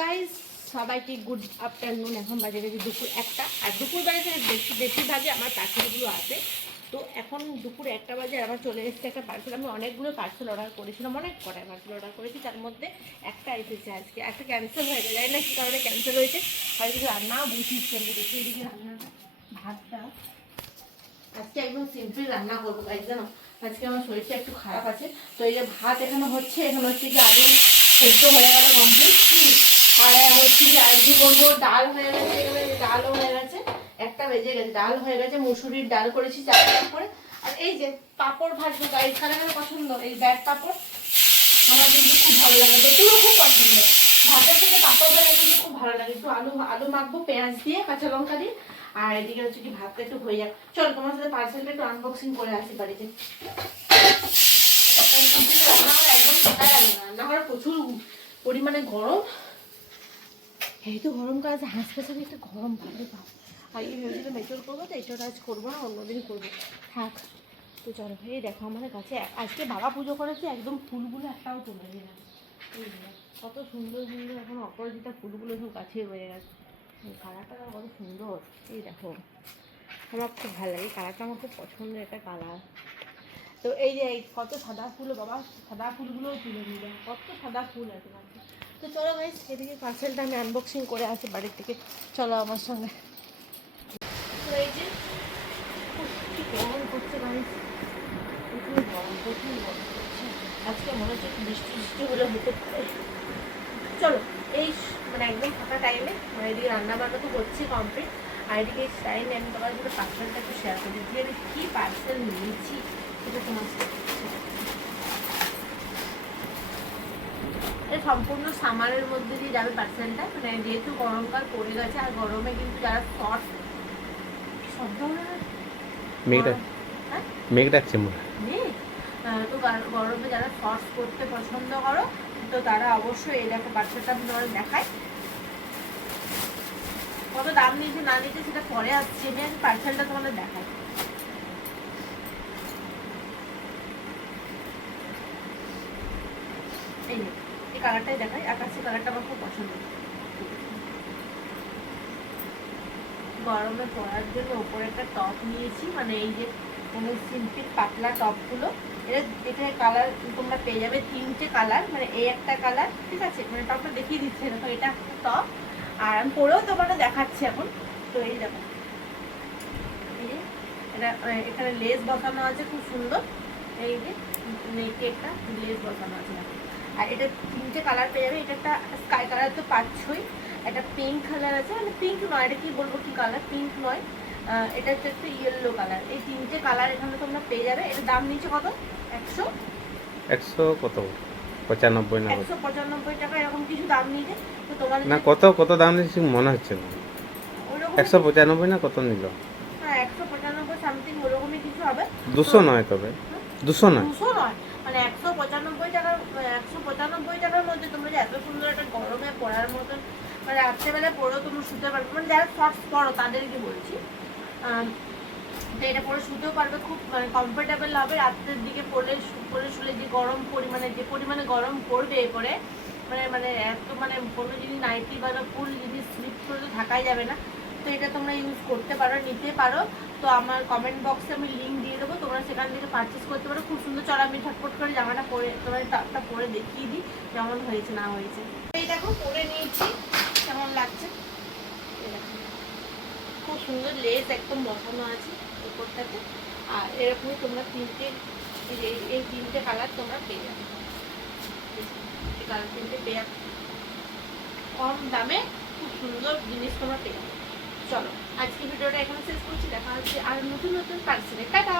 Guys সবাইকে good afternoon. এখন বাজে গেছে দুপুর একটা, আর দুপুর বাজে বেশিরভাগই আমার পার্সেলগুলো আছে। তো এখন দুপুর একটা বাজে আমার চলে এসেছে একটা পার্সেল। আমি অনেকগুলো পার্সেল অর্ডার করেছিলাম, অনেক কটায় পার্সেল অর্ডার করেছি, তার মধ্যে একটা এসেছে আজকে, একটা ক্যান্সেল হয়ে গেছে। জানি না কী কারণে ক্যান্সেল হয়েছে। আর কিছু রান্নাও বুঝিয়েছি আমি, দেখি এদিকে রান্নাটা ভাতটা আজকে একদম সিম্পল রান্না করবো গাইস। জানো আজকে আমার শরীরটা একটু খারাপ আছে, তো এই যে ভাত এখানে হচ্ছে, এখানে হচ্ছে কি আলু সেদ্ধ হয়ে গেল কমপ্লিট। আর হচ্ছে কি আর কি করবো, ডাল হয়ে গেছে, এখানে ডালও হয়ে গেছে, একটা বেজে গেছে, ডাল হয়ে গেছে, মুসুরির ডাল করেছি 4 কাপ করে। আর এই যে পাঁপড় ভাজবো গাইস, কারণ আমার পছন্দ এই ব্যাট পাঁপড়, আমার কিন্তু খুব ভালো লাগে, বেটুরও খুব পছন্দ। ভাতের থেকে পাঁপড় ভাজা কিন্তু খুব ভালো লাগে। একটু আলু আলু মাখবো পেঁয়াজ দিয়ে, কাঁচা লঙ্কা দিয়ে। আর এদিকে হচ্ছে কি ভাতটা একটু হয়ে যাক। চল তোমার সাথে পার্সেলটা একটু আনবক্সিং করে আসি বাড়িতে। রান্নাঘরে একদম থাকা যাবে না, রান্নাঘরে প্রচুর পরিমাণে গরম। এই তো গরমকাল আছে, হাঁসপাশে একটা গরম ভাবে পাব। আর এই ভেবেছিলাম মেচর করবো, তো এটা আজ করবো না, অন্যদিন করবো, থাক। তো চলো, এই দেখো আমাদের কাছে আজকে বাবা পুজো করেছে, একদম ফুলগুলো একটাও তুলে না। কত সুন্দর সুন্দর এখন অপরাজিতা ফুলগুলো সব গাছে রয়ে গেছে। কালারটা কত সুন্দর, এই দেখো আমার খুব ভালো লাগে কালারটা, আমার খুব পছন্দের একটা কালার। তো এই যে কত সাদা ফুল, বাবা সাদা ফুলগুলোও তুলে নিলাম, কত সাদা ফুল আছে। তো চলো গাইস, এদিকে পার্সেলটা আমি আনবক্সিং করে আসি বাড়ির থেকে, চলো আমার সঙ্গে। তো এই যে কি গরম করছে গাইস, প্রচুর গরম, প্রচুর গরম করছে। আজকে মনে হচ্ছে একটু বৃষ্টি বৃষ্টি হলে হতে পারে। চলো এই মানে একদম ফাঁকা টাইমে, মানে এদিকে রান্না বান্না তো করছি কমপ্লিট, আর এদিকে টাইমে আমি তোমার সাথে পার্সেলটা একটু শেয়ার করি, যে আমি কী পার্সেল নিয়েছি সেটা তোমার সাথে। এই সম্পূর্ণ সামারের মধ্যে দিয়ে যাবে পার্সেলটা, মানে যেহেতু গরমকাল পড়ে গেছে, আর গরমে কিন্তু যারা শর্ট শব্দ মেঘ ডাকছে মনে তো গরমে যারা শর্টস করতে পছন্দ করো, তো তারা অবশ্যই এই দেখো পার্সেলটা আমি তোমাদের দেখাই। কত দাম নিয়েছে না নিয়েছে সেটা পরে আসছে, আমি পার্সেলটা তোমাদের দেখাই। এই কালারটাই দেখাই, আকাশি কালারটা আমার খুব পছন্দ। গরমে পরার জন্য উপরে একটা টপ নিয়েছি, মানে এই যে সিম্পল পাতলা টপগুলো, এটা কালার তোমরা পেয়ে যাবে 3টে কালার, মানে এই একটা কালার, ঠিক আছে, মানে টপটা দেখিয়ে দিচ্ছে, দেখো এটা একটা টপ, আর আমি পরেও তোমাকে দেখাচ্ছি এখন। তো এই দেখো এই যে এটা, এখানে লেস বসানো আছে খুব সুন্দর, এই যে নেকে একটা লেস বসানো আছে। আর এটা 3টে কালার পেয়ে যাবে, এটা একটা স্কাই কালার তো পাচ্ছই, একটা পিঙ্ক কালার আছে, মানে পিঙ্ক নয়, এটা কি বলবো কি কালার, পিঙ্ক নয়, এটা হচ্ছে একটা ইয়েলো কালার। এই 3টে কালার এখানে তোমরা পেয়ে যাবে। এর দাম নিচ্ছে কত, 100 কত 95 না 195 টাকা এরকম কিছু দাম নিয়েছে। তো তোমার না কত দাম নিয়েছে মনে হচ্ছে না, 195 না কত নিল, হ্যাঁ 195 সামথিং ওরকমই কিছু হবে। 200 নয়, তবে 200 নয়, মানে 195 টাকার, 195 টাকার মধ্যে তোমরা যে এত সুন্দর একটা গরমে পরার মতন, মানে রাত্রেবেলা পরেও তোমরা শুতে পারবে, মানে যারা শর্টস পরো তাদেরকে বলছি, তো এটা পরে শুতেও পারবে, খুব মানে কমফোর্টেবল হবে। রাত্রের দিকে পরে শুলে যে পরিমাণে গরম পড়বে এরপরে, মানে এত মানে কোনো জিনিস নাইটি বা ফুল জিনিস স্লিপ করে তো থাকাই যাবে না। তো এটা তোমরা ইউজ করতে পারো, নিতে পারো। তো আমার কমেন্ট বক্সে আমি লিঙ্ক দিয়ে দেবো, তোমরা সেখান থেকে পারচেস করতে পারো। খুব সুন্দর, চলো আমি ঝটপট করে জামাটা পরে তোমার টপটা পরে দেখিয়ে দিই কেমন হয়েছে না হয়েছে। এই দেখো পরে নিয়েছি, কেমন লাগছে, খুব সুন্দর লেস একদম বসানো আছে উপরটাতে। আর এরকমই তোমরা এই 3টে কালার তোমরা পেয়ে যাবে, এই কালার 3টে পেয়ে যাবে, কম দামে খুব সুন্দর জিনিস তোমরা পেয়ে যাবে। চলো আজকে ভিডিওটা এখানে শেষ করছি, দেখা হচ্ছে আর নতুন নতুন পার্সেলে, টাটা।